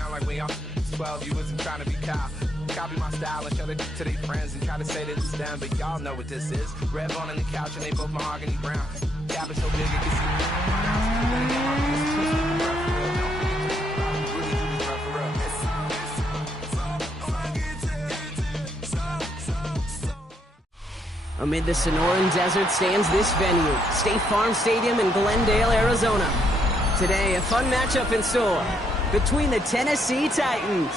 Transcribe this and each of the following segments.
down like when y'all 12, you wasn't trying to be Kyle. Copy my style and show it to their friends and try to say that it's them, but y'all know what this is. Red bone on the couch and they both mahogany brown. Gap is so big it can see my house. Then again, my business twisted for real. Don't forget to really do this for real. Amid the Sonoran Desert stands this venue, State Farm Stadium in Glendale, Arizona. Today, a fun matchup in store between the Tennessee Titans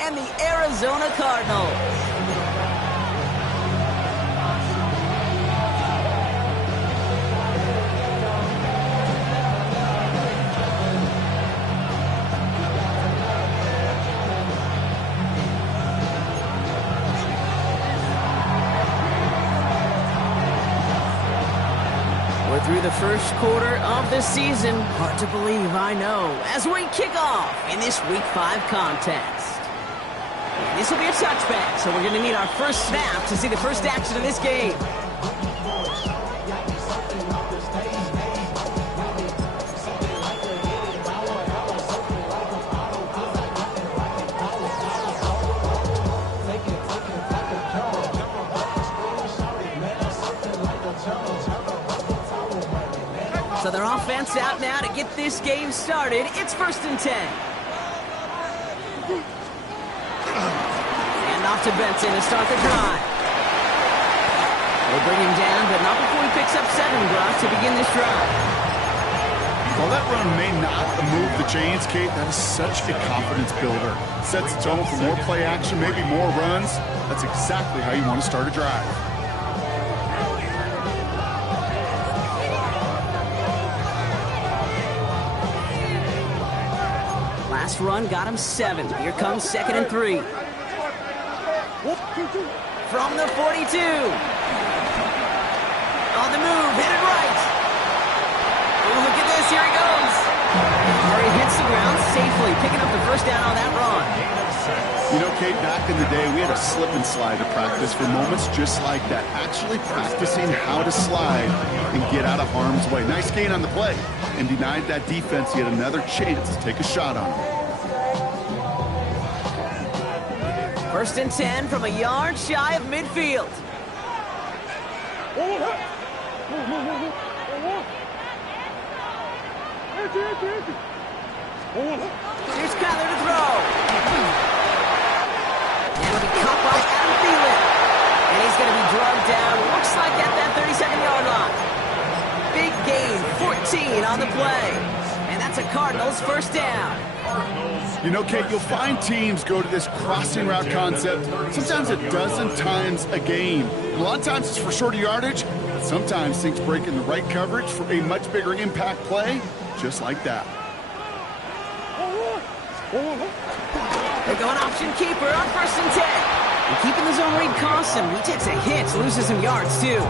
and the Arizona Cardinals. We're through the first quarter of the season. Hard to believe, I know, as we kick off in this Week 5 contest. This will be a touchback, so we're going to need our first snap to see the first action of this game. So their offense out now to get this game started. It's 1st and 10. And off to Benson to start the drive. They'll bring him down, but not before he picks up 7, Brock, to begin this drive. While that run may not move the chains, Kate, that is such a confidence builder. Sets the tone for more play action, maybe more runs. That's exactly how you want to start a drive. Last run got him 7. Here comes 2nd and 3. From the 42. On the move, hit it right. Ooh, look at this, here he goes. Murray hits the ground safely, picking up the first down on that run. You know, Kate, back in the day, we had a slip and slide to practice for moments just like that. Actually practicing how to slide and get out of harm's way. Nice gain on the play, and denied that defense yet another chance to take a shot on him. 1st and 10 from a yard shy of midfield. Here's Kyler to throw. And it'll be caught by Adam Thielen. And he's going to be drugged down, looks like at that 37-yard line. Big gain, 14 on the play. And that's a Cardinals first down. You know, Kate, you'll find teams go to this crossing route concept sometimes a dozen times a game. A lot of times it's for shorter yardage, but sometimes things break in the right coverage for a much bigger impact play, just like that. They're going option keeper on 1st and 10. And keeping the zone read costs him. He takes a hit, loses some yards too.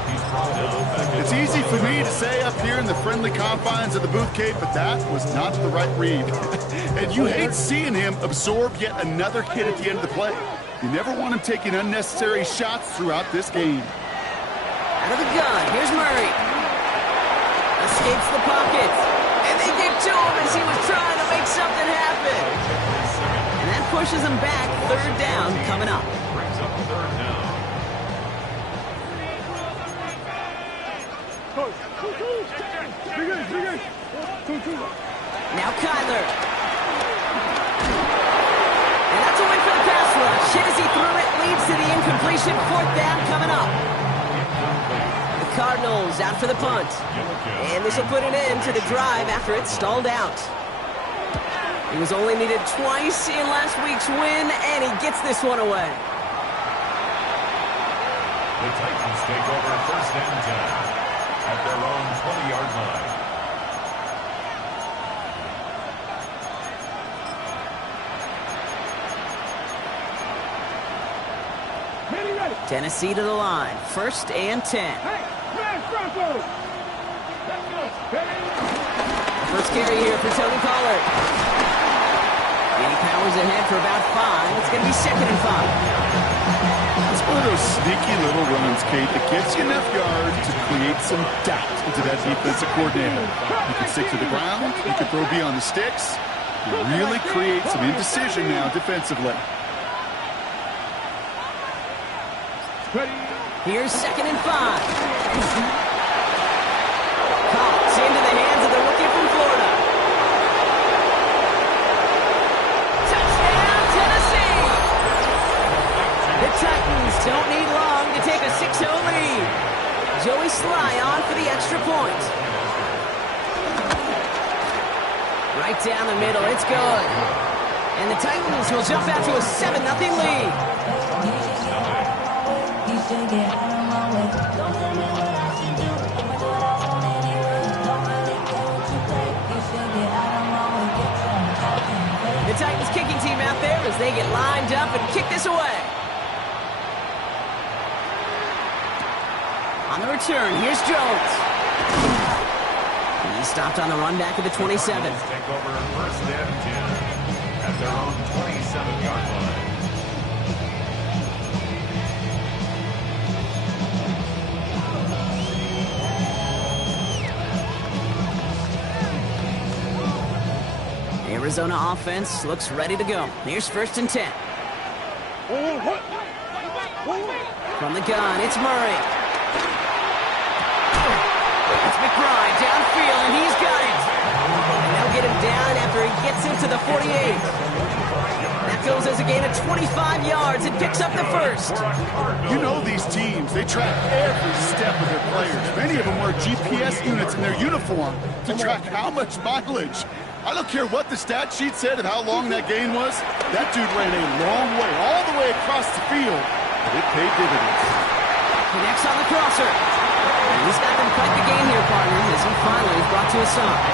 It's easy for me to say up here in the friendly confines of the booth, Kate, but that was not the right read. And you hate seeing him absorb yet another hit at the end of the play. You never want him taking unnecessary shots throughout this game. Out of the gun, here's Murray. Escapes the pocket. And they get to him as he was trying to make something happen. And that pushes him back. 3rd down coming up. Brings up 3rd down. Now Kyler. And that's a win for the pass rush. Hit as he threw it, leads to the incompletion. 4th down coming up. The Cardinals out for the punt. And this will put an end to the drive after it stalled out. He was only needed twice in last week's win, and he gets this one away. The Titans take over 1st and 10 at their own 20-yard line. Tennessee to the line. 1st and 10. First carry here for Tony Pollard. And he powers ahead for about 5. It's going to be 2nd and 5. It's one of those sneaky little runs, Kate, that gets you enough yards to create some doubt into that defensive coordinator. You can stick to the ground, you can throw beyond the sticks. Really create some indecision now defensively. Here's 2nd and 5. Caught into the hands of the rookie from Florida. Touchdown, Tennessee! The Titans don't need long to take a 6-0 lead. Joey Sly on for the extra point. Right down the middle, it's good. And the Titans will jump out to a 7-0 lead. The Titans kicking team out there as they get lined up and kick this away. On the return, here's Jones. He stopped on the run back at the 27. Take over 1st and 10 at their own 27-yard line. Arizona offense looks ready to go. Here's 1st and 10. From the gun, it's Murray. It's McBride downfield, and he's got it. And they'll get him down after he gets into the 48. That goes as a gain of 25 yards and picks up the 1st. You know these teams, they track every step of their players. Many of them wear GPS units in their uniform to track how much mileage. I don't care what the stat sheet said of how long that gain was. That dude ran a long way, all the way across the field. But it paid dividends. Connects on the crosser. And he's got them quite the game here, partner, as he finally is brought to his side.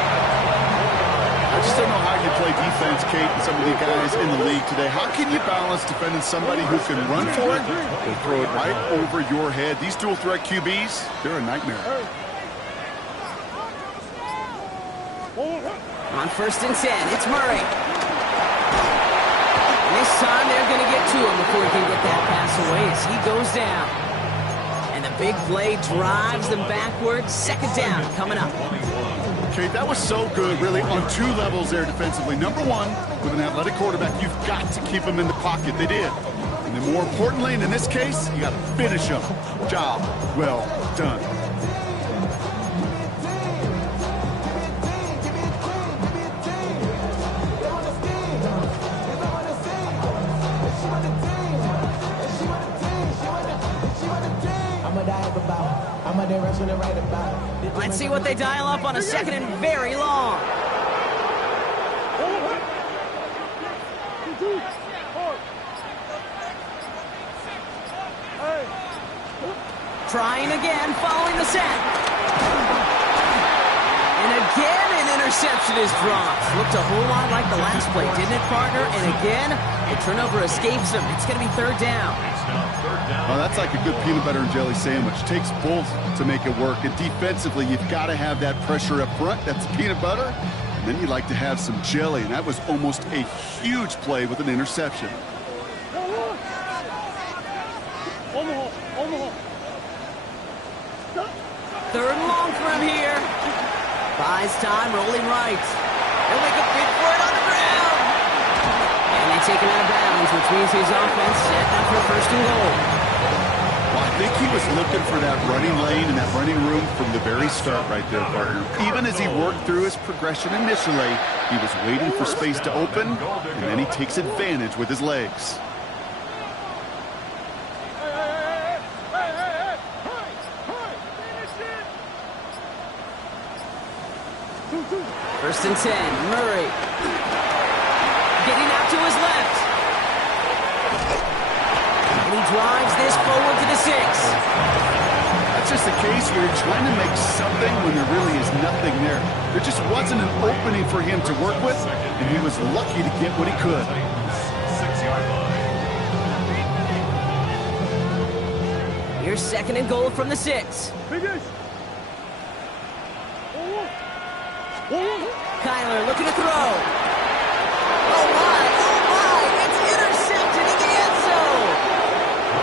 I just don't know how you play defense, Kate, and some of the guys in the league today. How can you balance defending somebody who can run for it or throw it right over your head? These dual-threat QBs, they're a nightmare. On 1st and 10, it's Murray. And this time they're going to get to him before he can get that pass away as he goes down. And the big play drives them backwards. 2nd down coming up. Okay, that was so good, really, on 2 levels there defensively. Number 1, with an athletic quarterback, you've got to keep him in the pocket. They did. And then more importantly, and in this case, you got to finish him. Job well done. Let's see what they dial up on a 2nd and very long. Trying again, following the set. And again, an interception is dropped. Looked a whole lot like the last play, didn't it, partner? And again, the turnover escapes him. It's going to be 3rd down. Oh, that's like a good peanut butter and jelly sandwich. It takes both to make it work. And defensively, you've got to have that pressure up front. That's peanut butter. And then you like to have some jelly. And that was almost a huge play with an interception. 3rd and long for him here. Buys time, rolling right. They'll make a big for it on the ground. And they take him out of bounds, which means his offense set up for 1st and goal. Well, I think he was looking for that running lane and that running room from the very start right there, partner. Even as he worked through his progression initially, he was waiting for space to open, and then he takes advantage with his legs. First and 10, Murray. Getting out to his left. And he drives this forward to the 6. That's just the case here, trying to make something when there really is nothing there. There just wasn't an opening for him to work with, and he was lucky to get what he could. 6-yard line. Here's 2nd and goal from the 6. Kyler looking to throw. Oh my, it's intercepted in the end zone.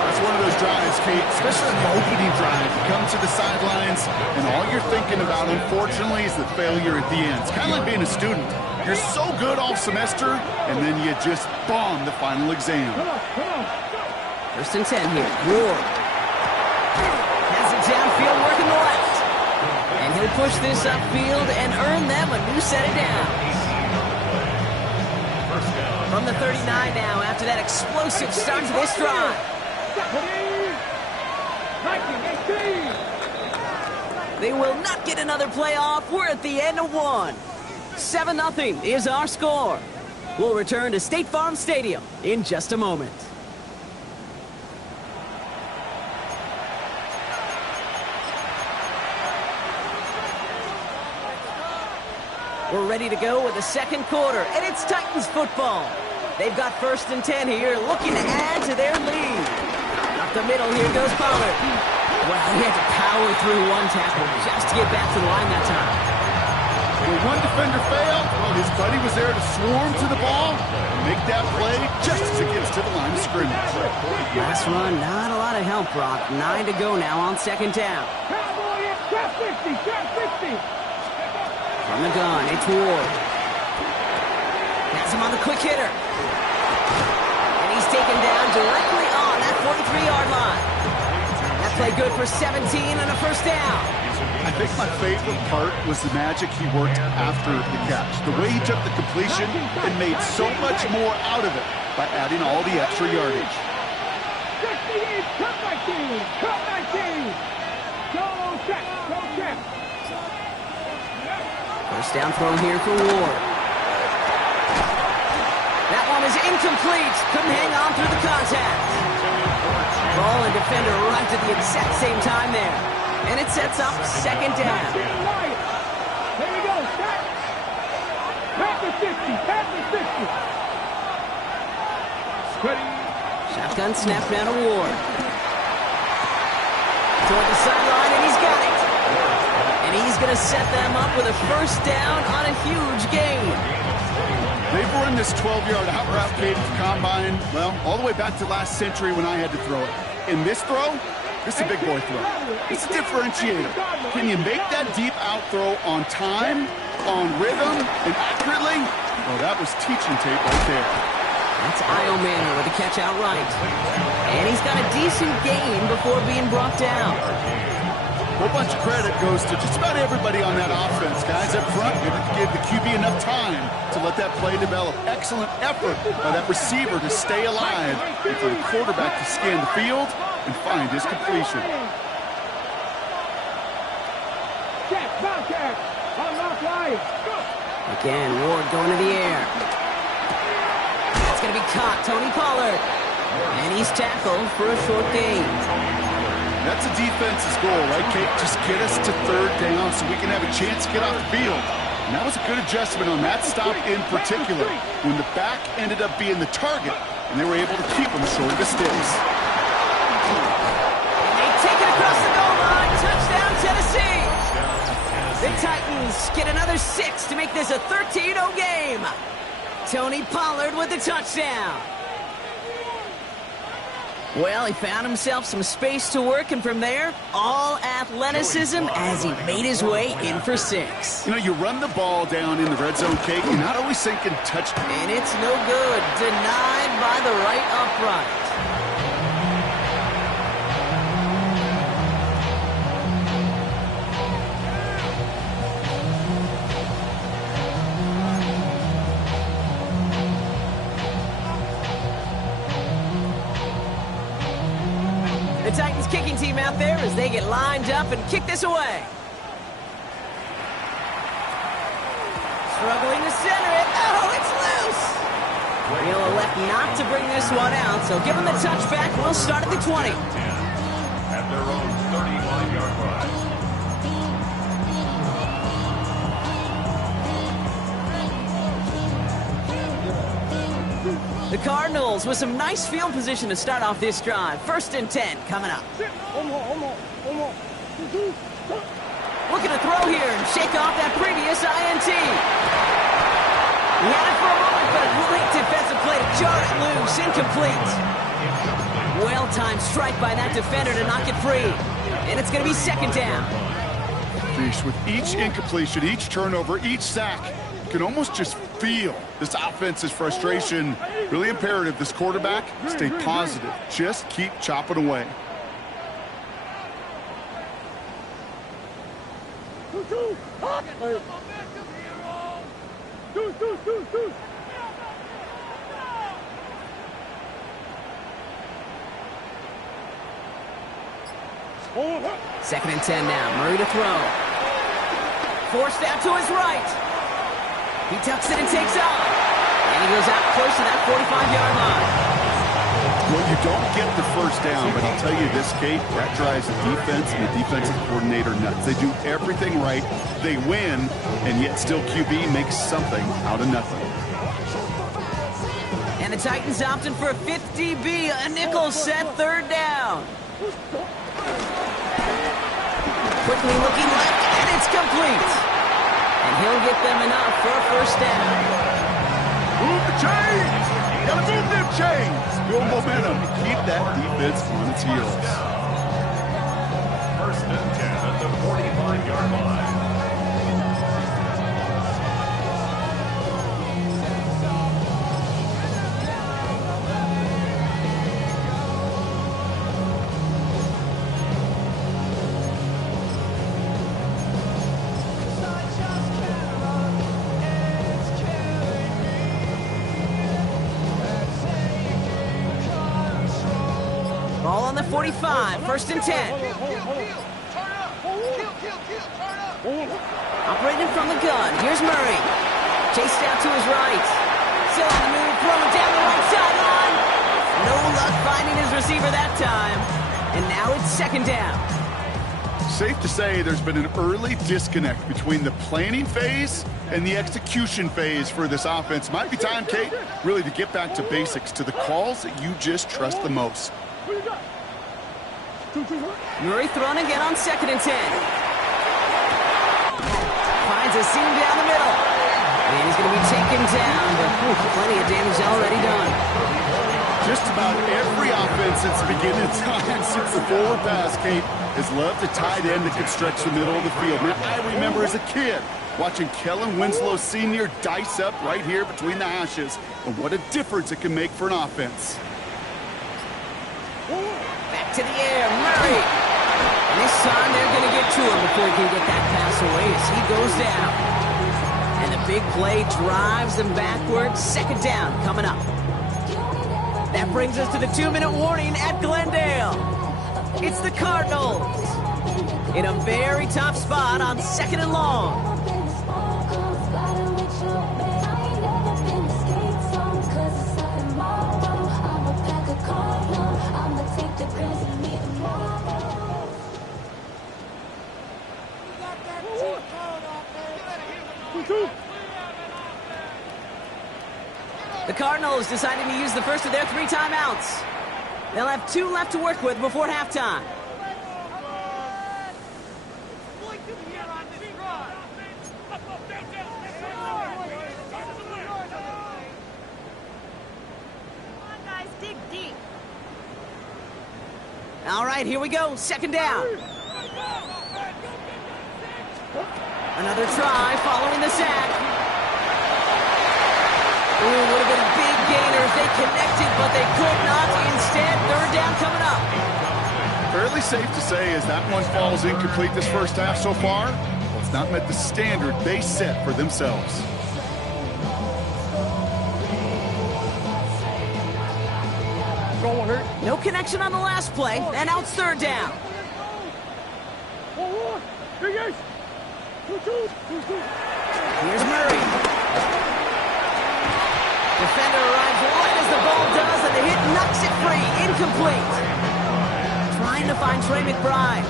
It's one of those drives, Kate, especially an opening drive. You come to the sidelines, and all you're thinking about, unfortunately, is the failure at the end. It's kind of like being a student. You're so good all semester, and then you just bomb the final exam. First and 10 here. Ward has it downfield, working the left. And he'll push this upfield and earn them a new set of downs. From the 39 now, after that explosive start to this drive. They will not get another playoff. We're at the end of one. 7-0 is our score. We'll return to State Farm Stadium in just a moment. We're ready to go with the second quarter, and it's Titans football. They've got first and 10 here, looking to add to their lead. Up the middle, here goes Pollard. Well, he had to power through one tackle just to get back to the line that time. When one defender failed, well, his buddy was there to swarm to the ball and make that play just as it gets to the line of scrimmage. Last run, not a lot of help, Brock. 9 to go now on second down. From the gun, it's Ward. Has him on the quick hitter. And he's taken down directly on that 43-yard line. That play good for 17 and a first down. I think my favorite part was the magic he worked after the catch. The way he took the completion and made so much more out of it by adding all the extra yardage. First down throw here for Ward. That one is incomplete. Couldn't hang on through the contact. Ball and defender arrived at the exact same time there. And it sets up second down. Here we go. Pass the 50. Pass the 50. Shotgun snap now to Ward. Toward the sideline, and he's got it. And he's going to set them up with a first down on a huge gain. They've run this 12-yard out route cadence combine, well, all the way back to last century when I had to throw it. In this throw, this is a big boy throw. It's a differentiator. Can you make that deep out throw on time, on rhythm, and accurately? Well, that was teaching tape right there. That's Io Manor with the catch out right. And he's got a decent gain before being brought down. A whole bunch of credit goes to just about everybody on that offense. Guys up front, you have to give the QB enough time to let that play develop. Excellent effort by that receiver to stay alive and for the quarterback to scan the field and find his completion. Again, Ward going to the air. That's going to be caught. Tony Pollard. And he's tackled for a short gain. That's a defense's goal, right, Kate? Just get us to third down so we can have a chance to get off the field. And that was a good adjustment on that stop in particular, when the back ended up being the target, and they were able to keep him short of the sticks. And they take it across the goal line. Touchdown, Tennessee. The Titans get another 6 to make this a 13-0 game. Tony Pollard with the touchdown. Well, he found himself some space to work, and from there, all athleticism as he made his way in for 6. You know, you run the ball down in the red zone, Kate, you're not always thinking touchdown. And it's no good. Denied by the right upright. The Titans kicking team out there as they get lined up and kick this away. Struggling to center it. Oh, it's loose. He'll elect not to bring this one out, so give him the touchback. We'll start at the 20. At their own 31-yard line. The Cardinals with some nice field position to start off this drive. First and 10 coming up. Looking to throw here and shake off that previous INT. He had it for a moment, but a great defensive play to jar it loose. Incomplete. Well-timed strike by that defender to knock it free. And it's going to be second down. With each incompletion, each turnover, each sack, you can almost just feel this offense's frustration. Really imperative. This quarterback, stay positive. Just keep chopping away. Second and 10 now. Murray to throw. Forced out to his right. He tucks it and takes off. And he goes out close to that 45-yard line. Well, you don't get the first down, but I'll tell you this, Kate, that drives the defense and the defensive coordinator nuts. They do everything right. They win, and yet still QB makes something out of nothing. And the Titans opting for a 50B, a nickel set, third down. Quickly looking left, and it's complete. And he'll get them enough for a first down. Move the chains! Gotta move them chains! Build momentum. Keep that defense on its heels. First and 10 at the 45-yard line. Ball on the 45, first and 10. Operating from the gun, here's Murray. Chased out to his right. Still on the move, throwing down the right sideline. No luck finding his receiver that time. And now it's second down. Safe to say there's been an early disconnect between the planning phase and the execution phase for this offense. Might be time, Kate, really to get back to basics, to the calls that you just trust the most. Murray thrown again on second and 10. Finds a seam down the middle. And he's going to be taken down, but plenty of damage already done. Just about every offense since the beginning of time, since the forward pass, Kate, has loved a tight end that can stretch the middle of the field. Now, I remember as a kid watching Kellen Winslow Sr. dice up right here between the hashes. And what a difference it can make for an offense. Back to the air, Murray. And this time they're going to get to him before he can get that pass away as he goes down. And the big play drives them backwards. Second down coming up. That brings us to the 2-minute warning at Glendale. It's the Cardinals in a very tough spot on second and long. The Cardinals deciding to use the first of their 3 timeouts. They'll have 2 left to work with before halftime. All right, here we go. Second down. Another try following the sack. Ooh, would have been a big gainer if they connected, but they could not. Instead, third down coming up. Fairly safe to say as that one falls incomplete this first half so far, well, it's not met the standard they set for themselves. No connection on the last play, and now it's third down. Here's Murray. Defender arrives right as the ball does, and the hit knocks it free. Incomplete. Trying to find Trey McBride.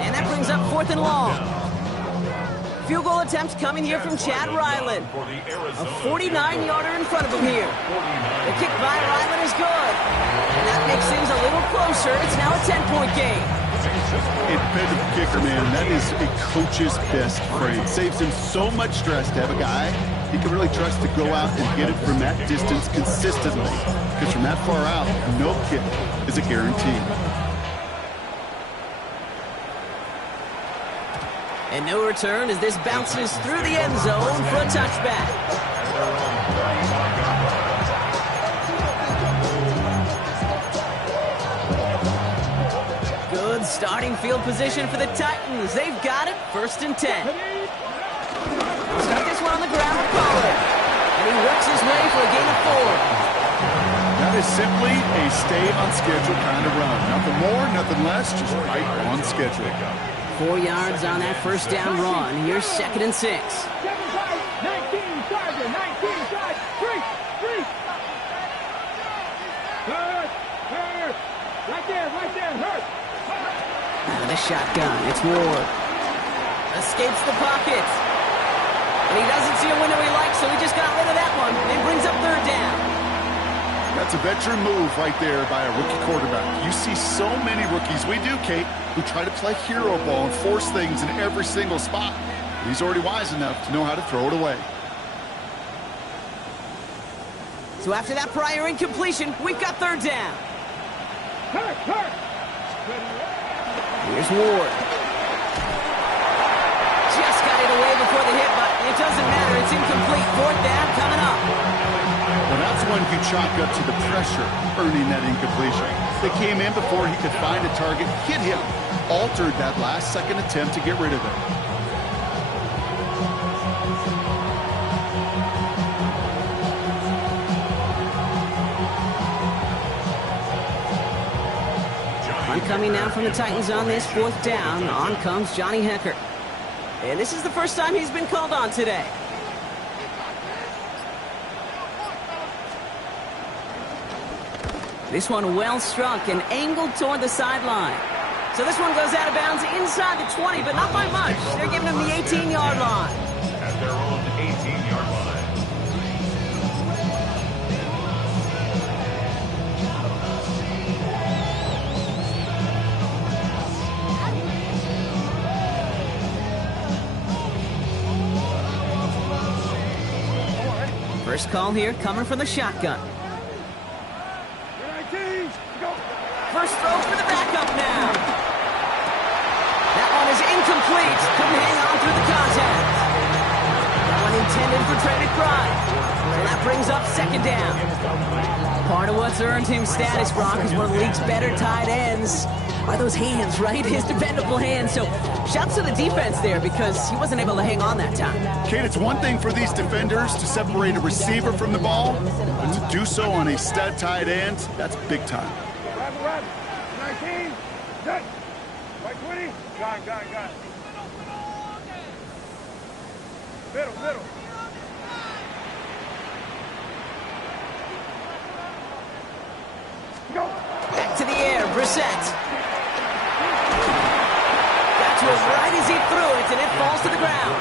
And that brings up fourth and long. Field goal attempts coming here from Chad Ryland. A 49-yarder in front of him here. The kick by Ryland is good. And that makes things a little closer. It's now a 10-point game. Independent kicker, man, that is a coach's best friend. Saves him so much stress to have a guy he can really trust to go out and get it from that distance consistently. Because from that far out, no kick is a guarantee. And no return as this bounces through the end zone for a touchback. Starting field position for the Titans. They've got it, 1st and 10. He'll start this one on the ground with Pollard. And he works his way for a gain of 4. That is simply a stay-on-schedule kind of run. Nothing more, nothing less, just right on schedule. 4 yards on that 1st down run. Here's 2nd and 6. 19, Sergeant, 19, Sergeant, 3. Hurt. Right there, hurt. Out of the shotgun, it's Ward. Escapes the pocket. And he doesn't see a window he likes, so he just got rid of that one. And brings up 3rd down. That's a veteran move right there by a rookie quarterback. You see so many rookies, we do, Kate, who try to play hero ball and force things in every single spot. He's already wise enough to know how to throw it away. So after that prior incompletion, we've got 3rd down. Hurt. Here's Ward. Just got it away before the hit, but it doesn't matter. It's incomplete. 4th down coming up. Well, that's when you chalk up to the pressure earning that incompletion. They came in before he could find a target, hit him, altered that last-second attempt to get rid of it. Coming now from the Titans on this 4th down. On comes Johnny Hecker. And this is the first time he's been called on today. This one well struck and angled toward the sideline. So this one goes out of bounds inside the 20, but not by much. They're giving him the 18-yard line. At their own 18-yard line. First call here coming from the shotgun. 19, go. First throw for the backup now. That one is incomplete. Couldn't hang on through the contact. That one intended for Trey McBride. So that brings up 2nd down. Part of what's earned him status, Brock, is one of the league's better tight ends. Are those hands, right? His dependable hands. So shouts to the defense there because he wasn't able to hang on that time. Kate, it's one thing for these defenders to separate a receiver from the ball, but to do so on a stud tight end, that's big time. Run. 19, set. Right 20, gun. Middle. Go. Back to the air, Brissett. Got to it right as he threw it, and it falls to the ground.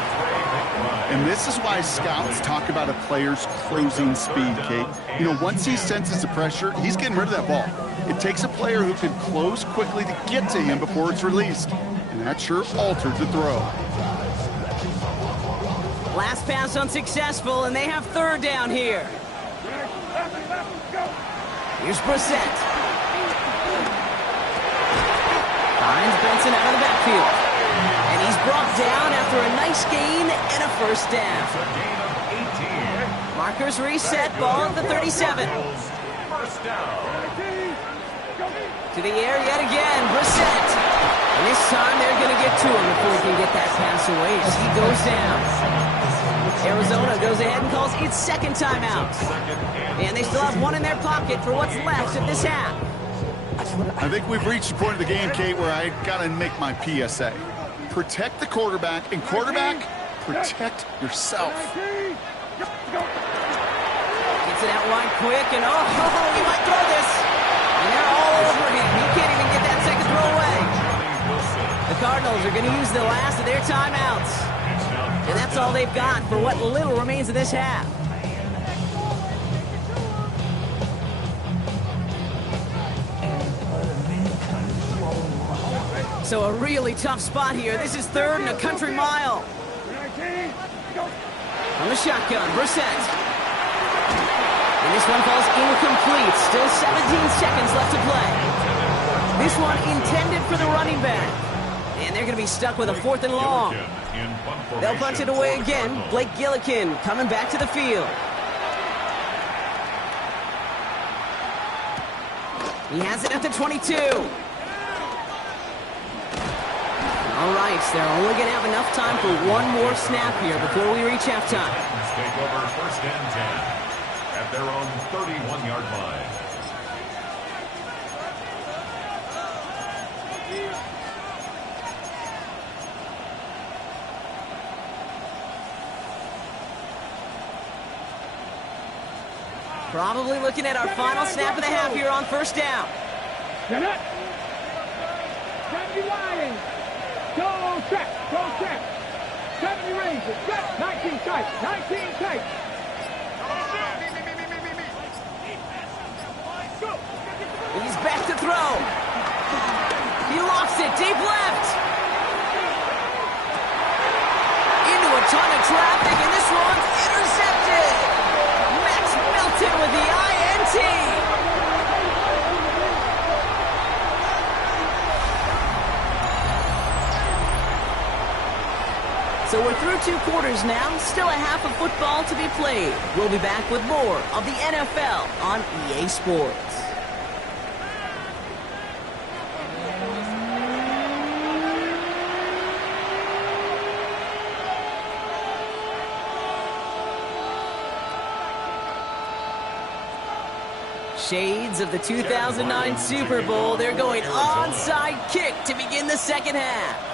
And this is why scouts talk about a player's closing speed, Kate. You know, once he senses the pressure, he's getting rid of that ball. It takes a player who can close quickly to get to him before it's released. And that sure altered the throw. Last pass unsuccessful, and they have 3rd down here. Here's Brissett. Finds Benson out of the backfield. And he's brought down after a nice gain and a 1st down. Markers reset, ball at the 37. First down. To the air yet again, Brissett. And this time they're going to get to him before he can get that pass away as he goes down. Arizona goes ahead and calls its 2nd timeout. And they still have one in their pocket for what's left of this half. I think we've reached the point of the game, Kate, where I got to make my PSA. Protect the quarterback, and quarterback, protect yourself. Gets it out wide quick, and he might throw this. And they're all over him. He can't even get that 2nd throw away. The Cardinals are going to use the last of their timeouts. And that's all they've got for what little remains of this half. So a really tough spot here. This is 3rd and a country mile. From the shotgun, Brissett. And this one falls incomplete. Still 17 seconds left to play. This one intended for the running back. And they're going to be stuck with a 4th and long. They'll punch it away again. Blake Gillikin coming back to the field. He has it at the 22. All right, so they're only going to have enough time for one more snap here before we reach halftime. Take over first and 10 at their own 31-yard line. Probably looking at our final snap of the half here on first down. Get it. Seventy Lions. Go check. Go check. 70 Rangers. Set. 19 tight. 19 tight. He's back to throw. He lost it. Deep left. Into a ton of traffic, and this one's intercepted. Max Melton with the INT. So we're through 2 quarters now, still a half of football to be played. We'll be back with more of the NFL on EA Sports. Shades of the 2009 Super Bowl. They're going onside kick to begin the second half.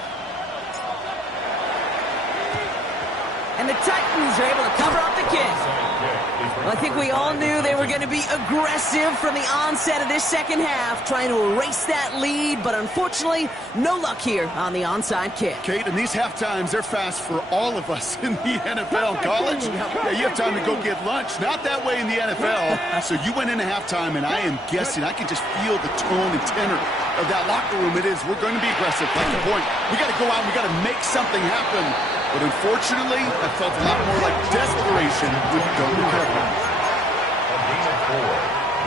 And the Titans are able to cover up the kick. Well, I think we all knew they were going to be aggressive from the onset of this second half, trying to erase that lead, but unfortunately, no luck here on the onside kick. Kate, in these half times, they're fast for all of us in the NFL. College, yeah, you have time to go get lunch. Not that way in the NFL. So you went into halftime, and I am guessing, I can just feel the tone and tenor of that locker room. It is, we're going to be aggressive. That's the point. We got to go out, we got to make something happen. But unfortunately, I felt a lot more like desperation when you don't recover. A gain of 4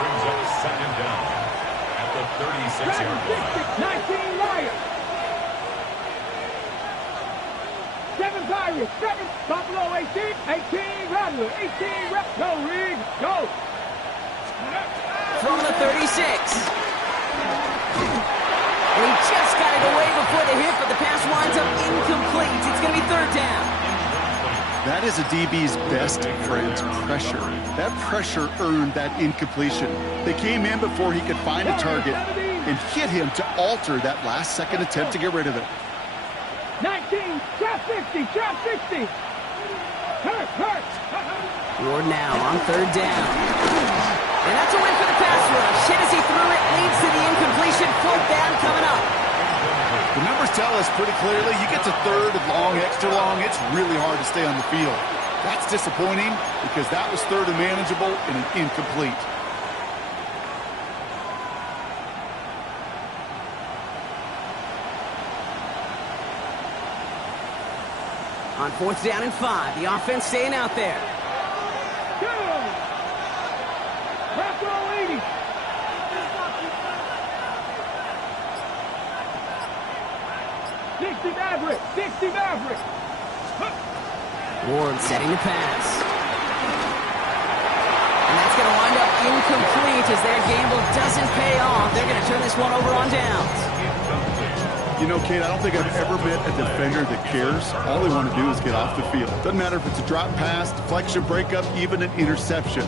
brings up second down at the 36-yard line. 19 Lions. 7 Tigers. 7 Buffalo. 18. 18 Rattler. 18 Rep. Go, Reed. Go. From the 36. And he just got it away before the hit, but the pass winds up incomplete. It's going to be third down. That is a DB's best friend, pressure. That pressure earned that incompletion. They came in before he could find a target and hit him to alter that last-second attempt to get rid of it. 19. Trap 60. Trap 60. Hurt. Ward now on third down. And that's a win for the pass rush. Hennessy threw it, leads to the incompletion. Fourth down coming up. The numbers tell us pretty clearly, you get to third and long, extra long, it's really hard to stay on the field. That's disappointing because that was third and manageable and an incomplete. On fourth down and 5, the offense staying out there. Buffalo 80. Dixie Maverick. Ward setting the pass. And that's going to wind up incomplete as their gamble doesn't pay off. They're going to turn this one over on downs. You know, Kate, I don't think I've ever met a defender that cares. All they want to do is get off the field. Doesn't matter if it's a drop pass, deflection, breakup, even an interception.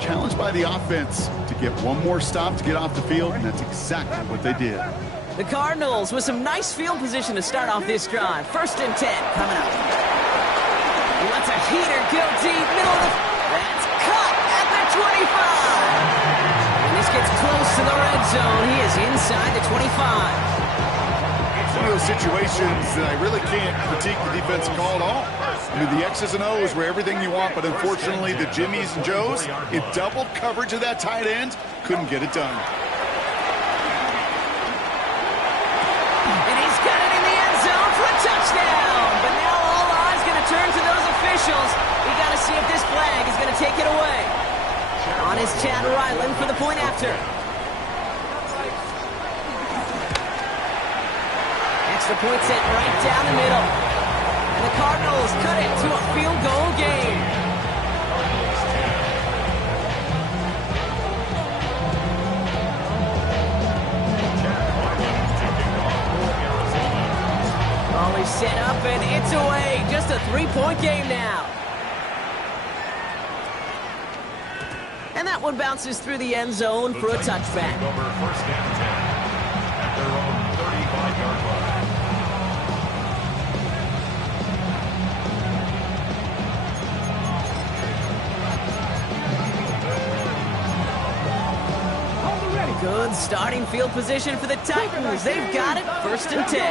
Challenged by the offense to get one more stop to get off the field, and that's exactly what they did. The Cardinals with some nice field position to start off this drive. First and 10 coming up. He lets a heater go deep, middle of the... That's caught at the 25. And this gets close to the red zone. He is inside the 25. It's one of those situations that I really can't critique the defensive call at all. I mean, the X's and O's were everything you want, but unfortunately, the Jimmies and Joes, in double coverage of that tight end, couldn't get it done. And he's got it in the end zone for a touchdown. But now all eyes going to turn to those officials. We got to see if this flag is going to take it away. On is Chad Ryland for the point after. Extra point set right down the middle. And the Cardinals cut it to a field goal game. up, and it's away. Just a 3-point game now. And that one bounces through the end zone for a touchback. Over 1st and 10 at their own 35-yard line. Good starting field position for the Titans. They've got it. 1st and 10.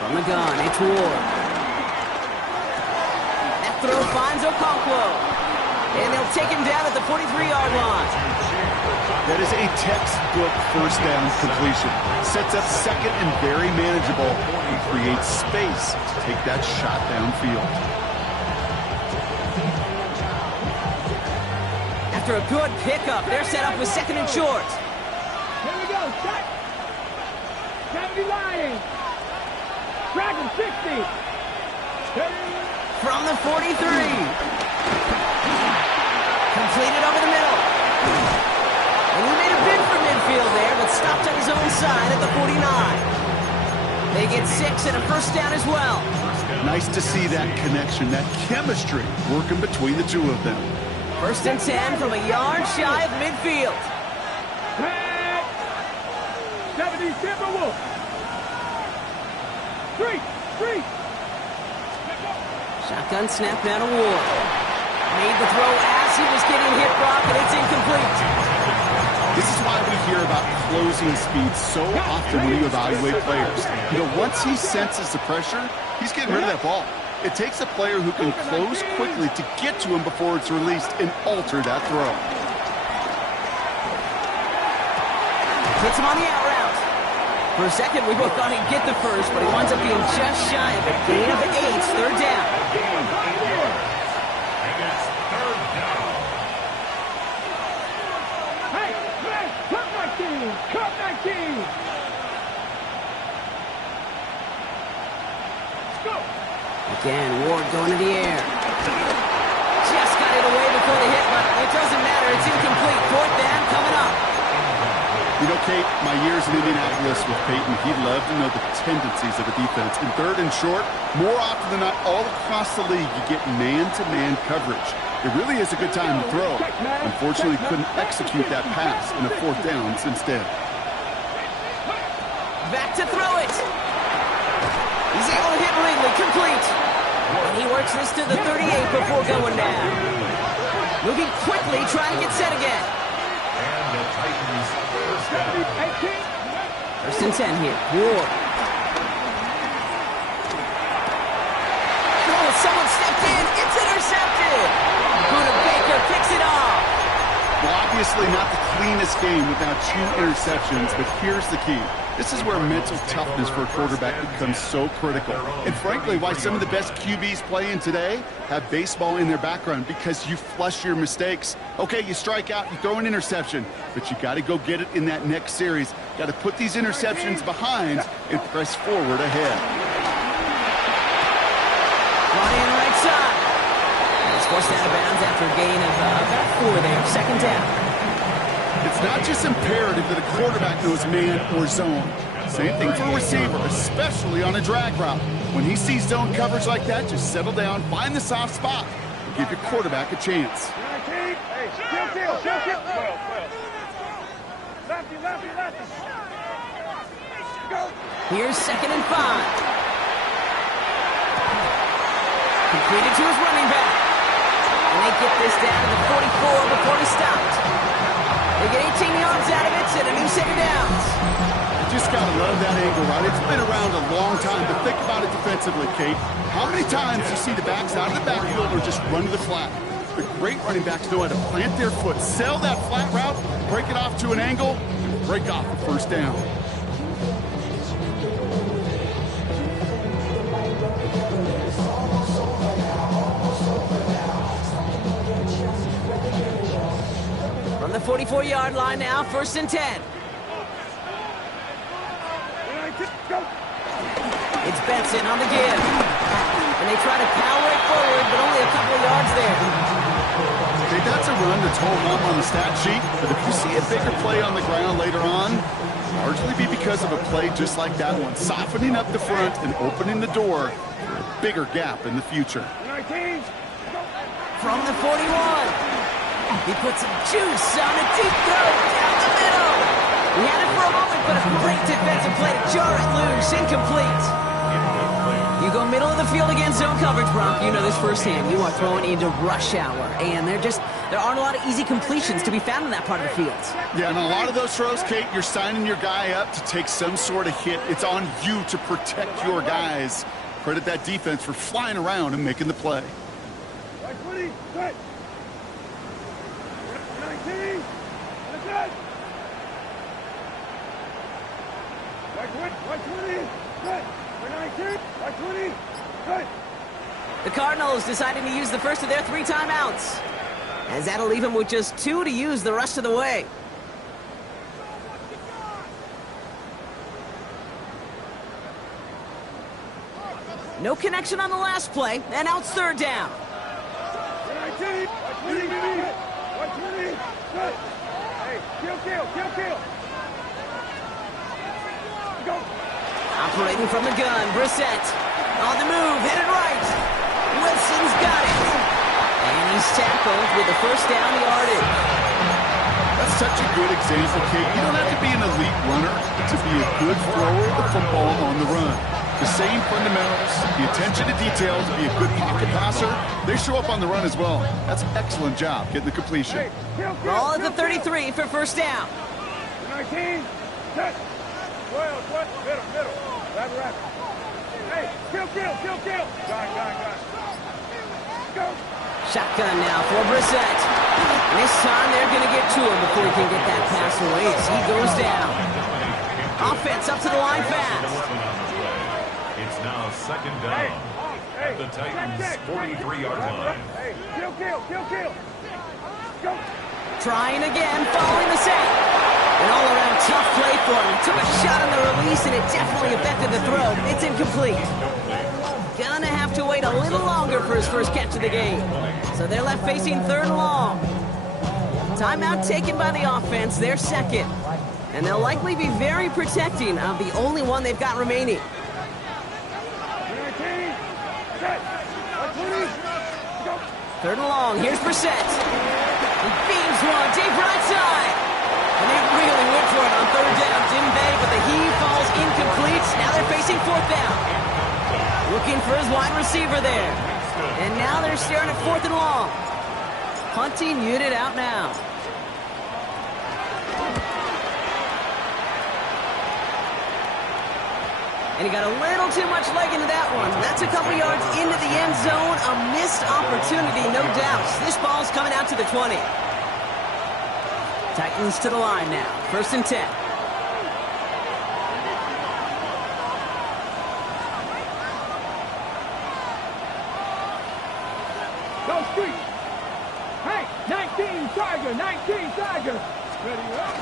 From the gun, it's Ward. That throw finds Okonkwo. And they'll take him down at the 43-yard line. That is a textbook 1st down completion. Sets up 2nd and very manageable and creates space to take that shot downfield. After a good pickup, they're set up with 2nd and short. Here we go, shot. 70 Lions. Dragon 60. From the 43. Completed over the middle. And he made a bid for midfield there, but stopped on his own side at the 49. They get 6 and a 1st down as well. Nice to see that connection, that chemistry working between the two of them. 1st and 10 from a yard shy of midfield. 70 Timberwolves. 3. Shotgun snap down to Ward. Made the throw as he was getting hit, Brock, and it's incomplete. This is why we hear about closing speed so often when you evaluate players. You know, once he senses the pressure, he's getting rid of that ball. It takes a player who can close quickly to get to him before it's released and alter that throw. Hits him on the out route. For a second, we both thought he'd get the first, but he winds up being just shy of a gain of 8, 3rd down. And it's 3rd down. Hey, cut 19. Cut 19. Let's go. Again, Ward going to the air. Just got it away before the hit, but it doesn't matter. It's incomplete. 4th down coming up. You know, Kate, my years in Indianapolis with Peyton, he'd love to know the tendencies of a defense. In 3rd and short, more often than not, all across the league, you get man-to-man coverage. It really is a good time to throw. Unfortunately, couldn't execute that pass in a 4th down instead. Back to throw it. He's able to hit Ridley, complete. And he works this to the 38 before going down. Moving quickly, trying to get set again. And the Titans 1st down. 1st and 10 here. Ward. Oh, someone stepped in. It's intercepted. Buda Baker picks it off. Well, obviously not the cleanest game without 2 interceptions, but here's the key. This is where mental toughness for a quarterback becomes so critical. And frankly, why some of the best QBs playing today have baseball in their background, because you flush your mistakes. Okay, you strike out, you throw an interception, but you got to go get it in that next series. Got to put these interceptions behind and press forward ahead. Ronnie on the right side. It's forced out of bounds after a gain of about 4 there. 2nd down. It's not just imperative that a quarterback knows man or zone. Same thing for a receiver, especially on a drag route. When he sees zone coverage like that, just settle down, find the soft spot, and give your quarterback a chance. Hey, still. Lefty. Go. Here's 2nd and 5. Completed to his running back. And they get this down to the 44 before he stopped. They get 18 yards out of it and a new 2nd downs. You just got to love that angle, right? It's been around a long time, but think about it defensively, Kate. How many times you see the backs out of the backfield or just run to the flat? The great running backs know how to plant their foot, sell that flat route, break it off to an angle, and break off a 1st down. From the 44-yard line now, 1st and 10. It's Benson on the give. And they try to power it forward, but only a couple of yards there. Okay, that's a run that's home on the stat sheet, but if you see a bigger play on the ground later on, largely be because of a play just like that one, softening up the front and opening the door for a bigger gap in the future. 19. From the 41. He puts some juice on a deep throw down the middle. He had it for a moment, but a great defensive play to jar it loose. Incomplete. You go middle of the field against zone coverage, Bronk. You know this firsthand. You are throwing into rush hour, and there aren't a lot of easy completions to be found in that part of the field. Yeah, and a lot of those throws, Kate, you're signing your guy up to take some sort of hit. It's on you to protect your guys. Credit that defense for flying around and making the play. 20, set. 19, set. 120, set. 19, 120, set. The Cardinals deciding to use the first of their 3 timeouts, as that'll leave them with just 2 to use the rest of the way. No connection on the last play, and now it's 3rd down. 120, 120, set. Hey, kill. Go. Operating from the gun, Brissett. On the move, hit it right. Wilson's got it. And he's tackled with the first down yardage. That's such a good example, Kate. You don't have to be an elite runner to be a good thrower of the football on the run. The same fundamentals, the attention to detail to be a good pocket passer, they show up on the run as well. That's an excellent job getting the completion. Hey, Ball at the 33 for first down. 19, set. 12, middle. Rapid. Hey, kill. Gun. Go. Shotgun now for Brissett. And this time they're going to get to him before he can get that pass away as he goes down. Offense up to the line fast. It's now 2nd down at the Titans' 43-yard line. Hey, kill. Go. Trying again, following the sack. An all-around tough play for him. Took a shot on the release, and it definitely affected the throw. It's incomplete. Gonna have to wait a little longer for his first catch of the game. So they're left facing 3rd and long. Timeout taken by the offense, their 2nd. And they'll likely be very protecting of the only one they've got remaining. 19, set. 120, go. 3rd and long, here's Brissett. He beams one, deep right side. And they really went for it on 3rd down, didn't they? But the heave falls incomplete. Now they're facing 4th down. Looking for his wide receiver there. And now they're staring at 4th and long. Punting unit out now. And he got a little too much leg into that one. That's a couple yards into the end zone. A missed opportunity, no doubt. This ball's coming out to the 20. Titans to the line now. 1st and 10. Go street. Hey, 19 Tiger. Ready up.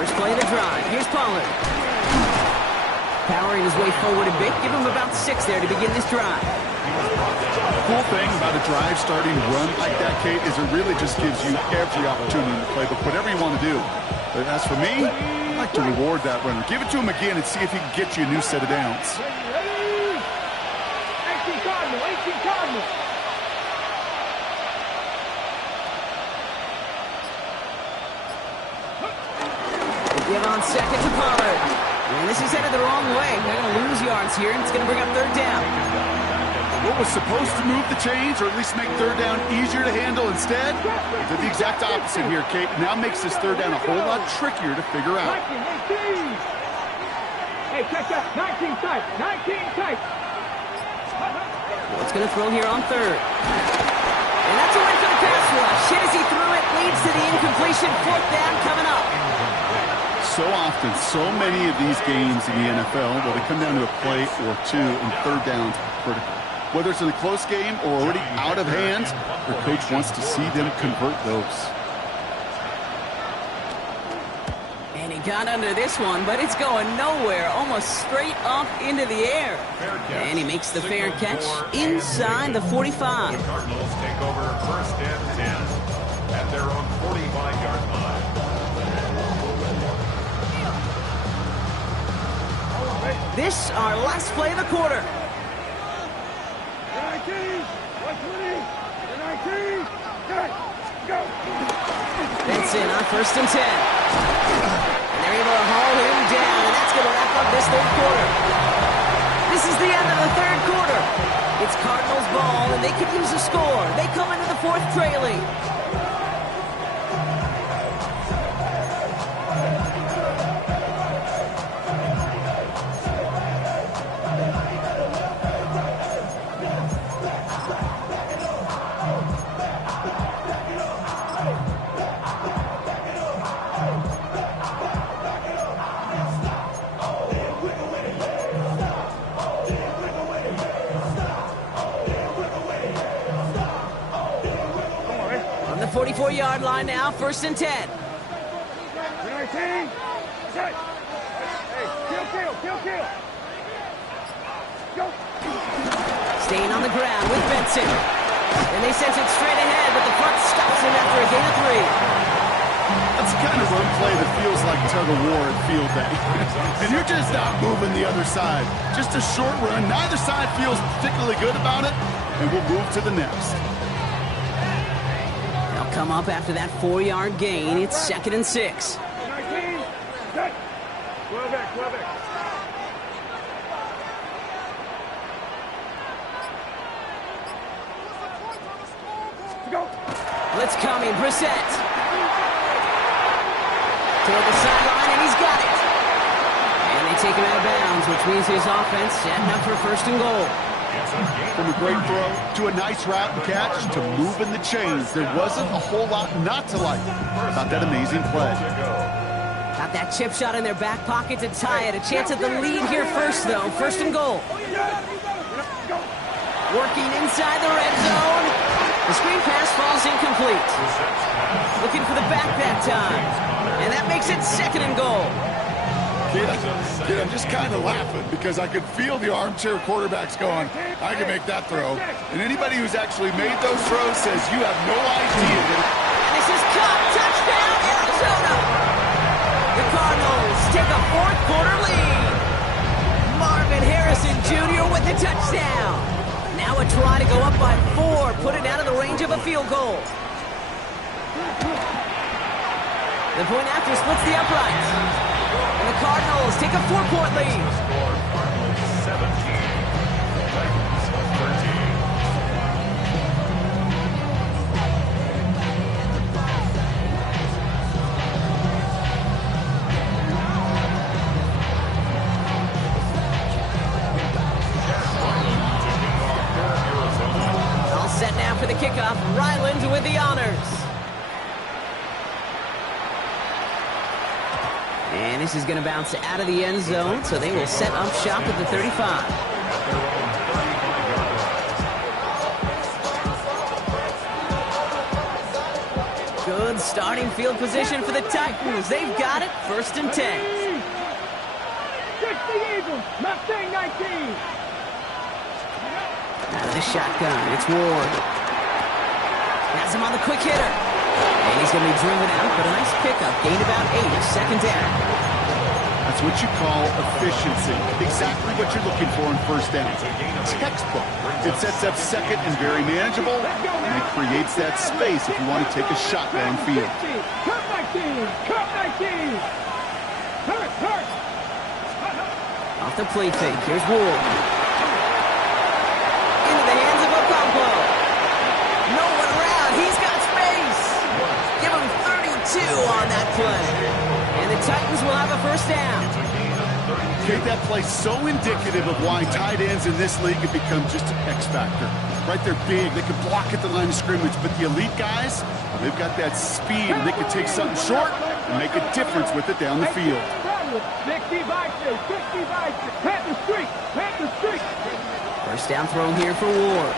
First play of the drive. Here's Pollard. Powering his way forward a bit. Give him about 6 there to begin this drive. The cool thing about a drive starting run like that, Kate, is it really just gives you every opportunity to play, but whatever you want to do. But as for me, I like to reward that runner. Give it to him again and see if he can get you a new set of downs. Ready. 18 Cardinal. Give on 2nd to Pollard. And this is headed the wrong way. They're going to lose yards here, and it's going to bring up 3rd down. What was supposed to move the chains, or at least make 3rd down easier to handle instead, did the exact opposite here, Kate. Now makes this 3rd down a whole lot trickier to figure out. 19. Hey, check that. 19 tight. What's going to throw here on 3rd? And that's a win for the pass rush. Hit as he threw it, leads to the incompletion. 4th down coming up. So often, so many of these games in the NFL, where they come down to a play or 2, and 3rd downs are critical. Whether it's in a close game or already out of hand, their coach wants to see them convert those. And he got under this one, but it's going nowhere, almost straight up into the air. And he makes the fair catch inside the 45. The Cardinals take over 1st and 10. at their own 45-yard line. This our last play of the quarter. 19, 120, 19, set, go. Benson on 1st and 10. And they're able to haul him down, and that's going to wrap up this third quarter. This is the end of the third quarter. It's Cardinals ball, and they could use a score. They come into the fourth trailing. On the 44-yard line now, 1st and 10. 19, set. Hey, kill. Go. Staying on the ground with Benson. And they sent it straight ahead, but the front stops him after a gain of 3. That's the kind of run play that feels like tug-of-war at field day. And you're just not moving the other side. Just a short run. Neither side feels particularly good about it, and we'll move to the next. They'll come up after that 4-yard gain. It's 2nd and 6. 19, set. 12 back. Go. Blitz coming, Brissett. Toward the sideline, and he's got it. And they take him out of bounds, which means his offense setting up for 1st and goal. From a great throw to a nice route and catch to moving the chains, there wasn't a whole lot not to like about that amazing play. Got that chip shot in their back pocket to tie it. A chance at the lead here first, though. 1st and goal. Working inside the red zone. The screen pass falls incomplete. Looking for the back that time. And that makes it 2nd and goal. Kid, I'm just kind of laughing because I could feel the armchair quarterbacks going, I can make that throw. And anybody who's actually made those throws says you have no idea that. And this is caught. Touchdown, Arizona. The Cardinals take a fourth quarter lead. Marvin Harrison Jr. with the touchdown. Now a try to go up by 4, put it out of the range of a field goal. The point after splits the uprights. And the Cardinals take a 4-point lead. Score, Cardinals 17, Titans 13. All set now for the kickoff. Ryland with the honors. And this is going to bounce out of the end zone, so they will set up shop at the 35. Good starting field position for the Titans. They've got it, 1st and 10. 60 Eagles, Mustang 19. Out of the shotgun, it's Ward. Has him on the quick hitter. And he's going to be driven out, but a nice pickup. Gained about 8, 2nd down. That's what you call efficiency. Exactly what you're looking for in 1st down. Textbook. It sets up 2nd and very manageable, and it creates that space if you want to take a shot downfield. Cut 19, cut 19. Hurt. Off the play fake, here's Ward. Into the hands of Ocampo. No one around, he's got space. Give him 32 on that play. And the Titans will have a 1st down. Okay, that play so indicative of why tight ends in this league have become just an X factor. Right, they're big, they can block at the line of scrimmage, but the elite guys, they've got that speed, and they can take something short and make a difference with it down the field. 60 Vikings, 60 Vikings. Panther streak. 1st down throw here for Ward.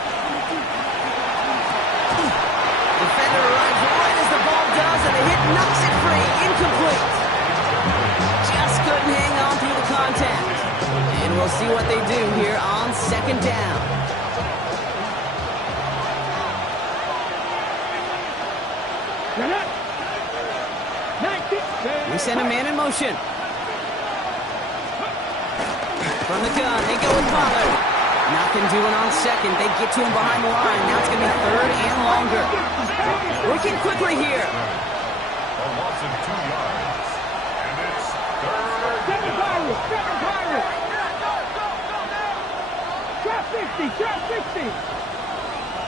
Defender arrives right as the ball does, and the hit knocks it free. Incomplete. Just couldn't hang on through the contact. And we'll see what they do here on 2nd down. They send a man in motion. From the gun, they go with Pollard. Nothing doing on second. They get to him behind the line. Now it's going to be third and longer. Working quickly here. A loss of 2 yards. And it's third Seven down. Pirates, seven Pirates. Trap 60, trap 60.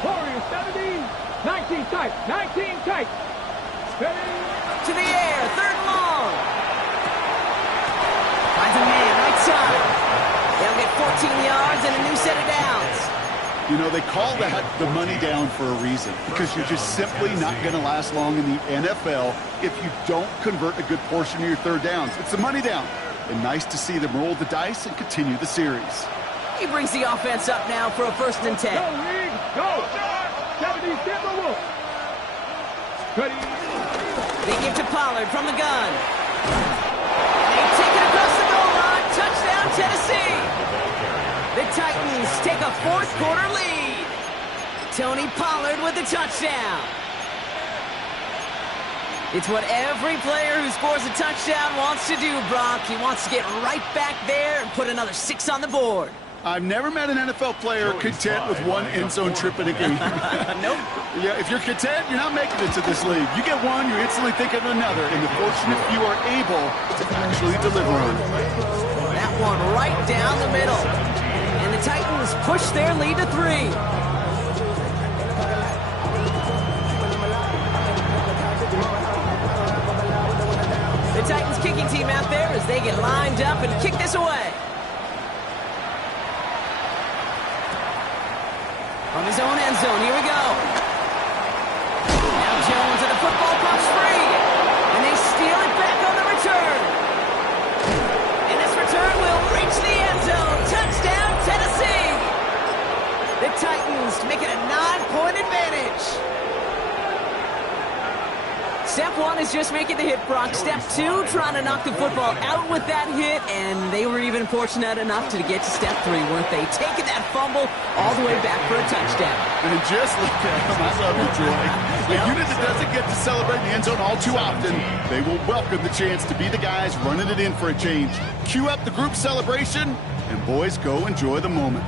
Warriors 17, 19 tight, 19 tight. Ready? To the air, third and long. Finds a man, right side. They'll get 14 yards and a new set of downs. You know, they call that the money down for a reason, because you're just simply not going to last long in the NFL if you don't convert a good portion of your third downs. It's the money down. And nice to see them roll the dice and continue the series. He brings the offense up now for a 1st and 10. Go, Reed, go. 70 Timberwolves. Ready? They give to Pollard from the gun. They take it across the goal line. Touchdown, Tennessee. The Titans take a 4th quarter lead. Tony Pollard with the touchdown. It's what every player who scores a touchdown wants to do, Brock. He wants to get right back there and put another 6 on the board. I've never met an NFL player content with one end zone trip in a game. Nope. Yeah, if you're content, you're not making it to this league. You get one, you instantly think of another, and the fortunate few are able to actually deliver on it. That one right down the middle. And the Titans push their lead to 3. The Titans kicking team out there as they get lined up and kick this away. From his own end zone, here we go. Now Jones and the football pops free. And they steal it back on the return. And this return will reach the end zone. Touchdown, Tennessee. The Titans make it a 9-point advantage. Step 1 is just making the hit, Brock. Step 2, trying to knock the football out with that hit, and they were even fortunate enough to get to step 3, weren't they? Taking that fumble all the way back for a touchdown. And just look at them. I love you, Troy. A unit that doesn't get to celebrate in the end zone all too often, they will welcome the chance to be the guys running it in for a change. Cue up the group celebration, and boys, go enjoy the moment.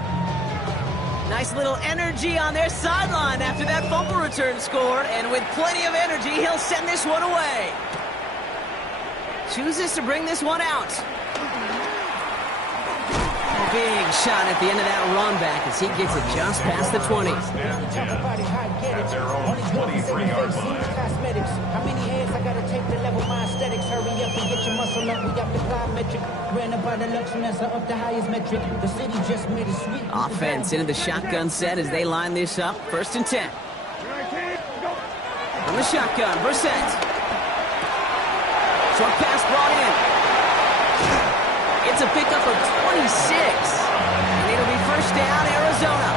Nice little energy on their sideline after that fumble return scored, and with plenty of energy, he'll send this one away. Chooses to bring this one out. Big shot at the end of that run back as he gets it just past the 20. At their own 23-yard line. How many hands I gotta take to level my aesthetics? Hurry up and get your muscle up. We got the plyometric. Ran about the looks and that's up the highest metric. The city just made it sweet. Offense into the shotgun set as they line this up. 1st and 10. From the shotgun, Brissett. Short pass brought in. It's a pickup of 26. And it'll be 1st down, Arizona.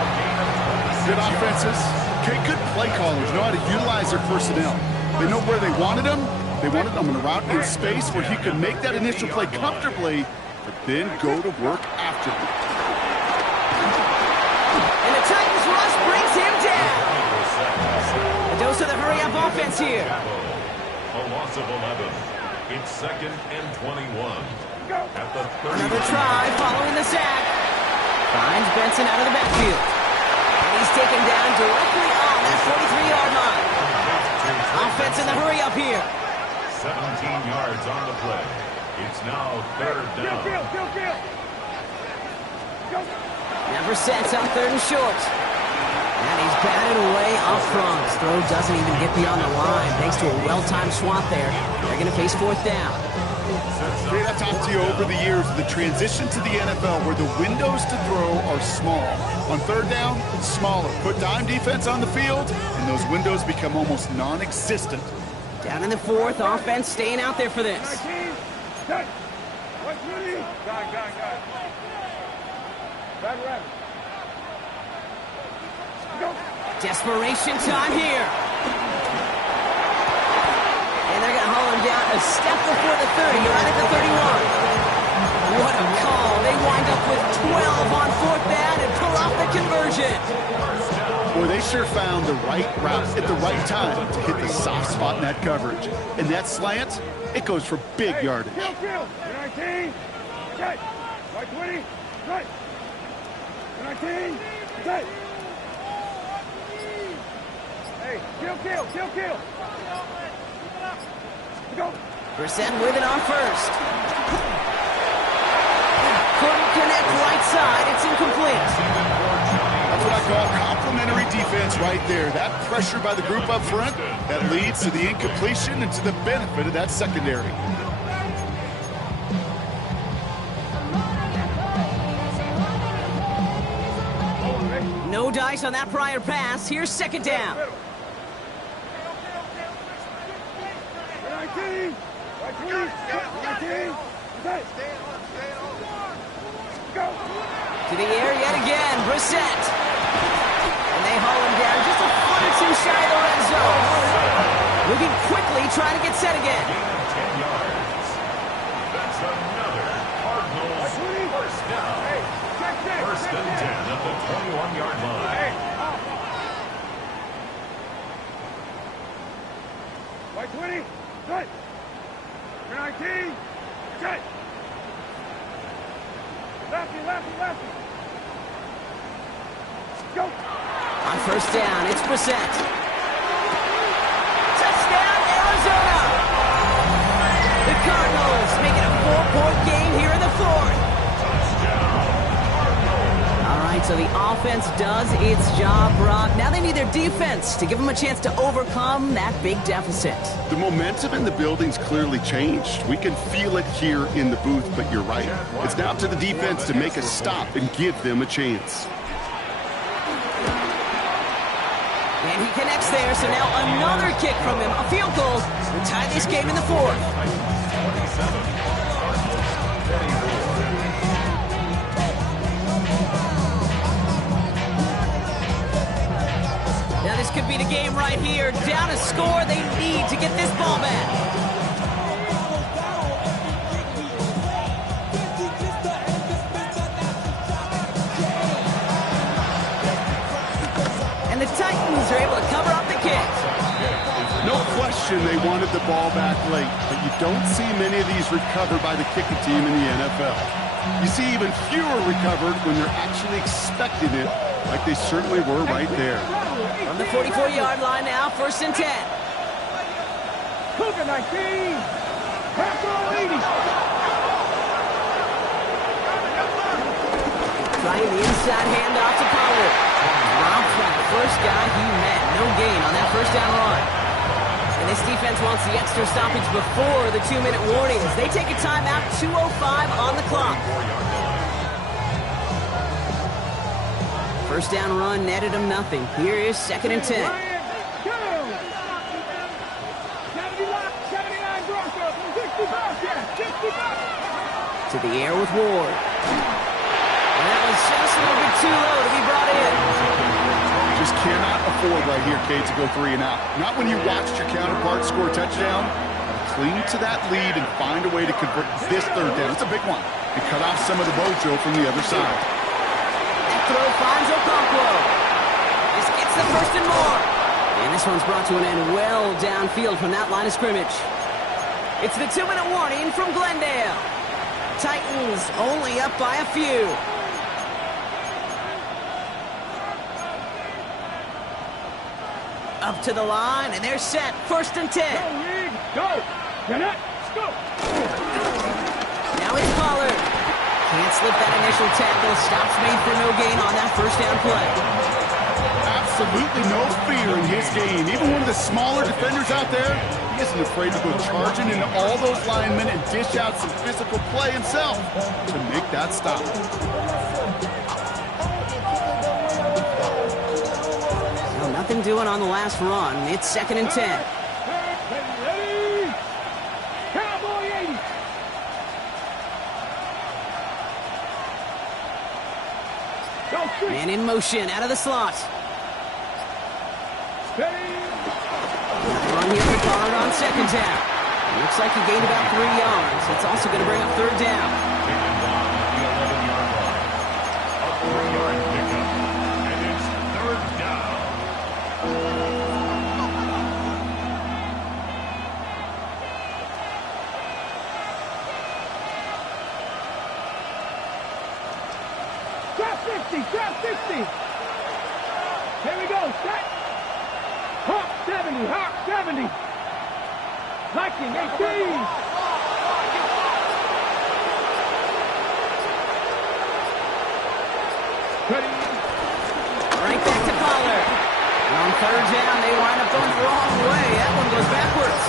Good offenses. Okay, good play callers know how to utilize their personnel. They know where they wanted them. They wanted them in a route in space where he could make that initial play comfortably, but then go to work after it. And the Titans rush brings him down. A dose of the hurry-up offense here. A loss of 11. It's 2nd and 21. At the 30. Another try following the sack. Finds Benson out of the backfield. And he's taken down directly on that 43-yard line. Offense in the hurry-up here. 17 yards on the play. It's now 3rd down. Never sets on 3rd and short. And he's batted away up front. His throw doesn't even get beyond the line. Thanks to a well-timed swat there. They're going to face 4th down. Great, I've talked to you over the years, the transition to the NFL where the windows to throw are small. On 3rd down, smaller. Put dime defense on the field, and those windows become almost non-existent. Down in the 4th, offense staying out there for this. Desperation time here. And they're going to haul him down a step before the 30, right at the 31. What a call. They wind up with 12 on 4th down and pull off the conversion. Boy, they sure found the right route at the right time to hit the soft spot in that coverage. And that slant, it goes for big yardage. Kill. 19. Set. Right 20. Right. 19. Set. Hey, kill. Go. Brissett with it on first. Couldn't connect right side. It's incomplete. That's what I call complimentary defense right there. That pressure by the group up front, that leads to the incompletion and to the benefit of that secondary. No dice on that prior pass. Here's second down. 19. Right 20. 19. Set. Go. To the air yet again, Brissett. And they haul him down just a foot or two shy of the red zone. Moving quickly, trying to get set again. 10 yards. That's another Cardinals first down. First and 10 at the 21-yard line. Right 20. Set. 19. Set. Lefty. Go. On first down, it's Brissett. Touchdown, Arizona! The Cardinals make it a 4-point game here in the fourth. All right, so the offense does its job, Rob. Now they need their defense to give them a chance to overcome that big deficit. The momentum in the building's clearly changed. We can feel it here in the booth, but you're right. It's now up to the defense to make a stop and give them a chance. And he connects there, so now another kick from him. A field goal will tie this game in the fourth. Now this could be the game right here. Down a score, they need to get this ball back. And the Titans are able to cover up the kick. No question they wanted the ball back late, but you don't see many of these recovered by the kicking team in the NFL. You see even fewer recovered when they're actually expecting it, like they certainly were right there. From the 44-yard line now, first and 10. Cougar 19. Capital 80. Trying the inside handoff to Pollard. Rob Flat, the first guy he met. No gain on that first down run. And this defense wants the extra stoppage before the 2-minute warnings. They take a timeout, 2:05 on the clock. First down run netted him nothing. Here is second and 10. 79 Broncos. 65. To the air with Ward. And that was just a little bit too low to be brought in. Just cannot afford right here, Kate, to go 3 and out. Not when you watched your counterpart score a touchdown. Cling to that lead and find a way to convert this third down. It's a big one. And cut off some of the mojo from the other side. That throw finds Okonkwo. This gets the first and more. And this one's brought to an end well downfield from that line of scrimmage. It's the 2-minute warning from Glendale. Titans only up by a few. Up to the line, and they're set. First and 10. Go. Get it. Go. Now it's Pollard. Can't slip that initial tackle. Stops made for no gain on that first down play. Absolutely no fear in his game. Even one of the smaller defenders out there, he isn't afraid to go charging into all those linemen and dish out some physical play himself to make that stop. So nothing doing on the last run. It's second and 10. Ready. Cowboy 80. Man in motion out of the slot. Run here for Pollard on second down. Looks like he gained about 3 yards. That's also going to bring up third down. Taken down at the 11-yard line. A 3-yard pickup. And it's third down. 50, drop 60. Here we go, set. Hawk 70, Hawk 70. Viking 18. Ready. Right back to Pollard. On third down, they wind up going the wrong way. That one goes backwards.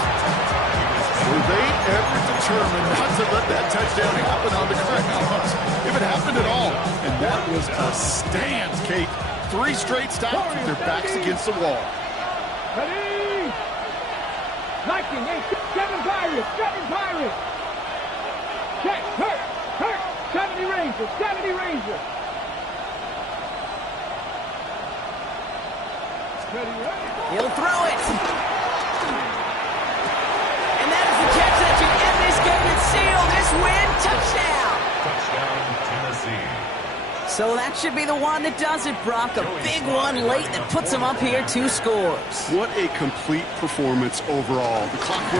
Were they ever determined not to let that touchdown happen on the ground? If it happened at all. And that was a stand, Kate. 3 straight stops with their backs against the wall. Ready. Viking 8, 7 Pirates, 7 Pirates. Check, hurt. 70 Rangers, 70 Rangers. He'll throw it. And that is the catch that should end this game and seal this win. Touchdown. Touchdown, Tennessee. So that should be the one that does it, Brock. A big one late that puts them up here 2 scores. What a complete performance overall. The clock